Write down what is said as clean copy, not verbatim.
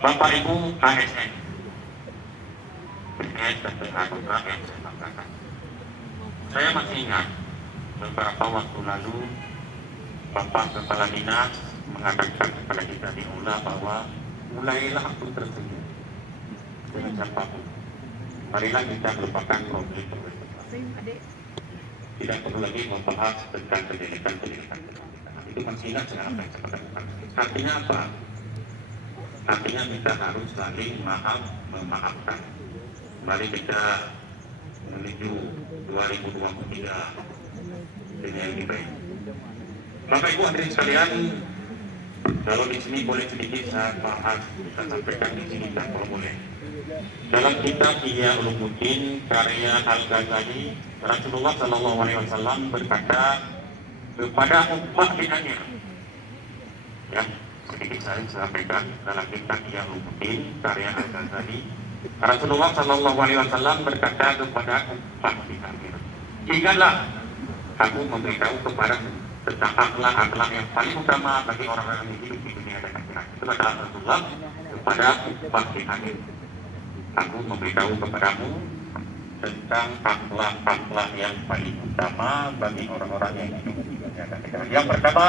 Bapak Ibu ASN, PNS dan anggota yang saya banggakan. Saya masih ingat beberapa waktu lalu Bapak Kepala Dinas mengatakan kepada kita di ULA bahwa mulailah aku tersenyum dengan siapapun. Marilah kita melupakan konflik. Tidak perlu lagi membahas tentang pendidikan. Itu masih ingat dengan apa yang saya katakan. Artinya apa? Artinya kita harus saling memaafkan. Mari kita menuju 2023 dengan yang lebih baik. Bapak Ibu hadirin sekalian, kalau di sini boleh sedikit saya bahas, bisa sampaikan di sini kalau boleh. Dalam kitab Ihya Ulumuddin karya Al-Ghazali, Rasulullah SAW berkata kepada ummah di akhir. Ya, sedikit saya sampaikan dalam kitab Ihya Ulumuddin karya Al-Ghazali, Rasulullah SAW berkata kepada ummah di akhir, ingatlah, aku memberitahu kepada tentang akhlak yang paling utama bagi orang-orang yang hidup di dunia dan akhirat. Itu kata Rasulullah kepada ummah di akhir. Aku memberitahu kepadamu tentang akhlak yang paling utama bagi orang-orang yang hidup di dunia dan akhirat. Yang pertama,